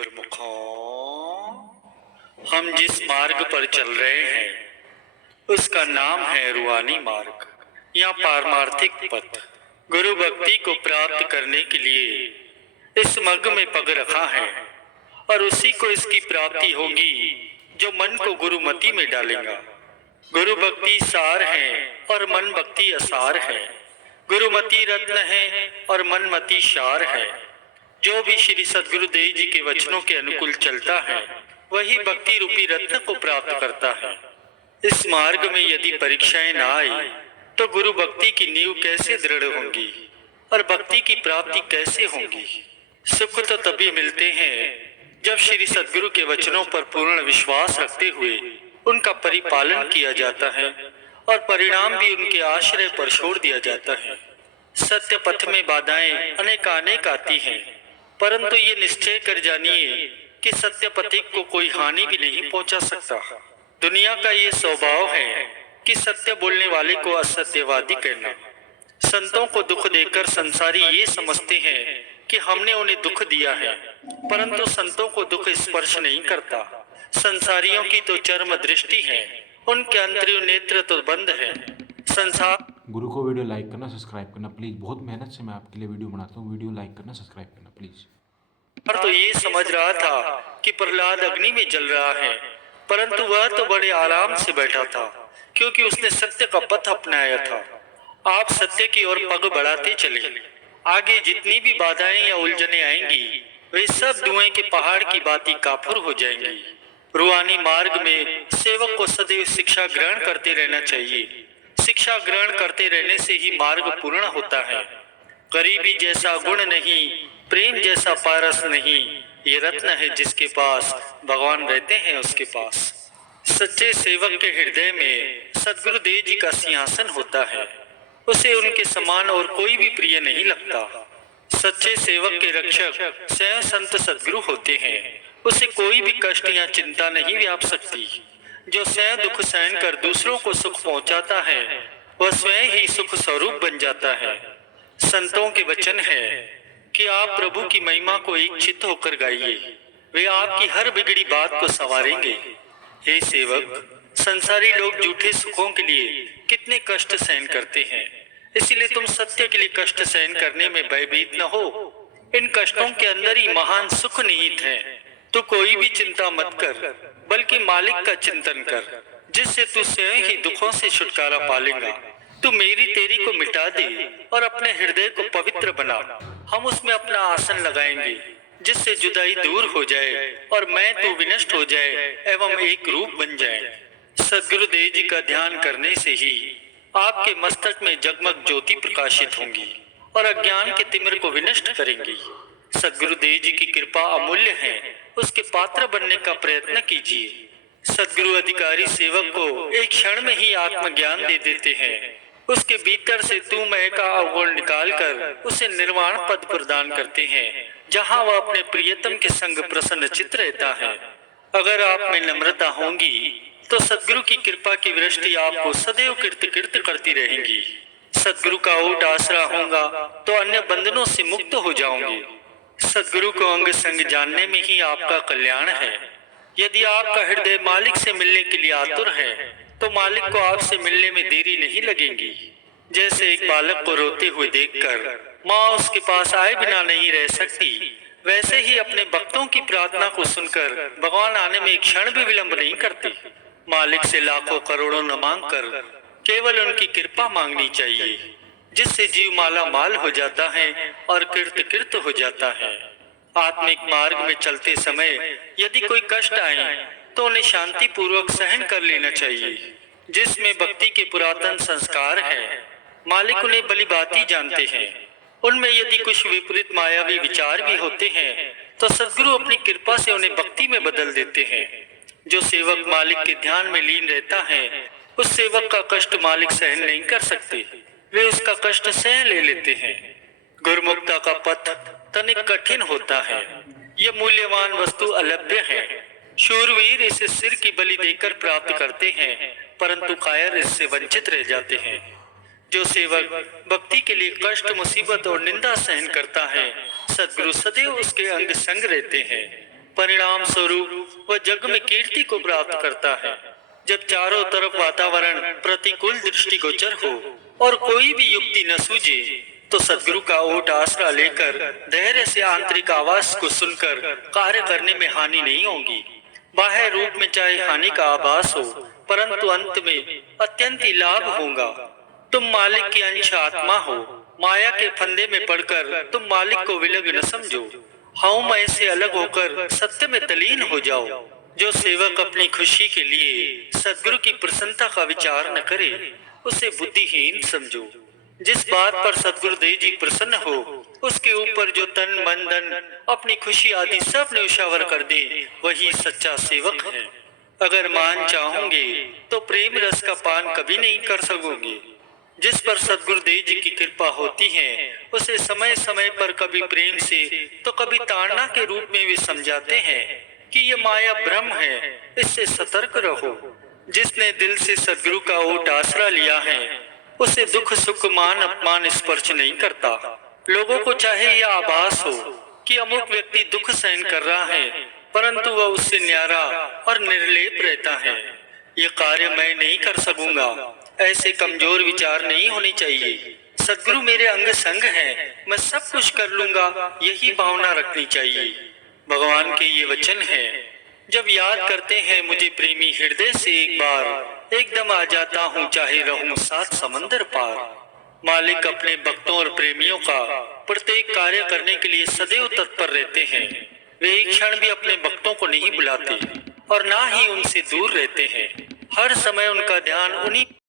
गुरमुखों, हम जिस मार्ग पर चल रहे हैं उसका नाम है रूहानी मार्ग या पारमार्थिक पथ। गुरु भक्ति को प्राप्त करने के लिए इस मग में पग रखा है और उसी को इसकी प्राप्ति होगी जो मन को गुरुमति में डालेगा। गुरु भक्ति सार है और मन भक्ति असार है। गुरुमति रत्न है और मनमति सार है। जो भी श्री सद्गुरुदेव जी के वचनों के अनुकूल चलता है वही भक्ति रूपी रत्न को प्राप्त करता है। इस मार्ग में यदि परीक्षाएं ना आई तो गुरु भक्ति की नींव कैसे दृढ़ होंगी और भक्ति की प्राप्ति कैसे होगी। सुख तो तभी मिलते हैं जब श्री सद्गुरु के वचनों पर पूर्ण विश्वास रखते हुए उनका परिपालन किया जाता है और परिणाम भी उनके आश्रय पर छोड़ दिया जाता है। सत्य पथ में बाधाएं अनेकानेक आती हैं, परंतु ये निश्चय कर जानिए कि सत्य पथिक को कोई हानि भी नहीं पहुंचा सकता। दुनिया का ये स्वभाव है कि सत्य बोलने वाले को असत्यवादी कहना। संतों को दुख देकर संसारी ये समझते हैं कि हमने उन्हें दुख दिया है, परंतु संतों को दुख स्पर्श नहीं करता। संसारियों की तो चरम दृष्टि है, उनके अंतरिव नेत्र तो बंद है। संसार गुरु को वीडियो लाइक करना, सब्सक्राइब करना प्लीज़। बहुत मेहनत से मैं आपके लिए वीडियो बनाता हूँ। वीडियो लाइक करना, सब्सक्राइब करना प्लीज़। तो ये समझ रहा था कि प्रहलाद अग्नि में जल रहा है, परंतु वह तो बड़े आराम से बैठा था क्योंकि उसने सत्य का पथ अपनाया था। आप सत्य की ओर पग बढ़ाते चले। आगे जितनी भी बाधाएं या उलझने आएंगी वे सब धुएं के पहाड़ की भांति काफुर हो जाएंगी। रूहानी मार्ग में सेवक को सदैव शिक्षा ग्रहण करते रहना चाहिए। शिक्षा ग्रहण करते रहने से ही मार्ग पूर्ण होता है। गरीबी जैसा गुण नहीं, प्रेम जैसा पारस नहीं, ये रत्न है जिसके पास भगवान रहते हैं उसके पास। सच्चे सेवक के हृदय में सद्गुरुदेव जी का सिंहासन होता है। उसे उनके समान और कोई भी प्रिय नहीं लगता। सच्चे सेवक के रक्षक स्वयं संत सद्गुरु होते हैं। उसे कोई भी कष्ट या चिंता नहीं व्याप सकती। जो स्वयं दुख सहन कर दूसरों को सुख पहुंचाता है वह स्वयं ही सुख स्वरूप बन जाता है। संतों के वचन है कि आप प्रभु की महिमा को इच्छित होकर गाइए, वे आपकी हर बिगड़ी बात को संवारेंगे। हे सेवक, संसारी लोग झूठे सुखों के लिए कितने कष्ट सहन करते हैं, इसलिए तुम सत्य के लिए कष्ट सहन करने में भयभीत न हो। इन कष्टों के अंदर ही महान सुख निहित है। तू कोई भी चिंता मत कर, बल्कि मालिक का चिंतन कर, जिससे तू स्वयं ही दुखों से छुटकारा पालेगा। तू मेरी तेरी को मिटा दे और अपने हृदय को पवित्र बना। हम उसमें अपना आसन लगाएंगे जिससे जुदाई दूर हो जाए और मैं तू विनष्ट हो जाए एवं एक रूप बन जाए। सद्गुरुदेव जी का ध्यान करने से ही आपके मस्तक में जगमग ज्योति प्रकाशित होंगी और अज्ञान के तिमिर को विनष्ट करेंगी। सद्गुरुदेव जी की कृपा अमूल्य है, उसके पात्र बनने का प्रयत्न कीजिए। सद्गुरु अधिकारी सेवक को एक क्षण में ही आत्मज्ञान दे देते हैं। उसके भीतर से तू मैं का अवगुण निकालकर उसे निर्वाण पद प्रदान करते हैं, जहां वह अपने प्रियतम के संग प्रसन्न चित्त रहता है। अगर आप में नम्रता होगी तो सद्गुरु की कृपा की वृष्टि आपको सदैव कीर्त करती रहेगी। सद्गुरु का ओट आसरा होगा तो अन्य बंधनों से मुक्त हो जाओगे। सद्गुरु को अंग संग जानने में ही आपका कल्याण है। यदि आपका हृदय मालिक से मिलने के लिए आतुर है तो मालिक को आपसे मिलने में देरी नहीं लगेगी। जैसे एक बालक को रोते हुए देखकर माँ उसके पास आए बिना नहीं रह सकती, वैसे ही अपने भक्तों की प्रार्थना को सुनकर भगवान आने में एक क्षण भी विलंब नहीं करते। मालिक से लाखों करोड़ों न मांगकर केवल उनकी कृपा मांगनी चाहिए, जिससे जीव माला माल हो जाता है और कीर्त हो जाता है। आत्मिक मार्ग में चलते समय यदि कोई कष्ट आए तो उन्हें शांति पूर्वक सहन कर लेना चाहिए। जिसमें भक्ति के पुरातन संस्कार है, मालिक उन्हें भलीभांति जानते हैं। उनमें यदि कुछ विपरीत मायावी विचार भी होते हैं तो सद्गुरु अपनी कृपा से उन्हें भक्ति में बदल देते हैं। जो सेवक मालिक के ध्यान में लीन रहता है उस सेवक का कष्ट मालिक सहन नहीं कर सकते, वे उसका कष्ट सहन ले लेते हैं। गुरुमुक्ता का पथ तनिक कठिन होता है। यह मूल्यवान वस्तु अलभ्य है। शूरवीर इसे सिर की बलि देकर प्राप्त करते हैं, परंतु कायर इससे वंचित रह जाते हैं। जो सेवक भक्ति के लिए कष्ट, मुसीबत और निंदा सहन करता है, सद्गुरु सदैव उसके अंग संग रहते हैं। परिणाम स्वरूप वह जग में कीर्ति को प्राप्त करता है। जब चारों तरफ वातावरण प्रतिकूल दृष्टिगोचर हो और कोई भी युक्ति न सूझे, तो सद्गुरु का ओट आसरा लेकर धैर्य से आंतरिक आवाज को सुनकर कार्य करने में हानि नहीं होगी। बाह्य रूप में चाहे हानि का आभास हो, परंतु अंत में अत्यंत ही लाभ होगा। तुम मालिक की अंश आत्मा हो, माया के फंदे में पड़कर तुम मालिक को विलग न समझो। हाँ मैं से अलग होकर सत्य में तलीन हो जाओ। जो सेवक अपनी खुशी के लिए सद्गुरु की प्रसन्नता का विचार न करे, उसे बुद्धिहीन समझो। जिस बात पर सद्गुरुदेव जी प्रसन्न हो, उसके ऊपर जो तन मन धन अपनी खुशी आदि सब न्यौछावर कर दे, वही सच्चा सेवक है। अगर मान चाहोगे तो प्रेम रस का पान कभी नहीं कर सकोगे। जिस पर सद्गुरुदेव जी की कृपा होती है, उसे समय समय पर कभी प्रेम से तो कभी ताड़ना के रूप में भी समझाते हैं कि ये माया भ्रम है, इससे सतर्क रहो। जिसने दिल से सद्गुरु का ओट आसरा लिया है, उसे दुख सुख मान अपमान स्पर्श नहीं करता। लोगों को चाहे यह आभास हो कि अमुक व्यक्ति दुख सहन कर रहा है, परंतु वह उससे न्यारा और निर्लेप रहता है। ये कार्य मैं नहीं कर सकूंगा, ऐसे कमजोर विचार नहीं होने चाहिए। सद्गुरु मेरे अंग संग है, मैं सब कुछ कर लूंगा, यही भावना रखनी चाहिए। भगवान के ये वचन हैं। जब याद करते हैं मुझे प्रेमी हृदय से एक बार, एकदम आ जाता हूँ चाहे रहूं 7 समंदर पार। मालिक अपने भक्तों और प्रेमियों का प्रत्येक कार्य करने के लिए सदैव तत्पर रहते हैं। वे एक क्षण भी अपने भक्तों को नहीं बुलाते और ना ही उनसे दूर रहते हैं। हर समय उनका ध्यान उन्हीं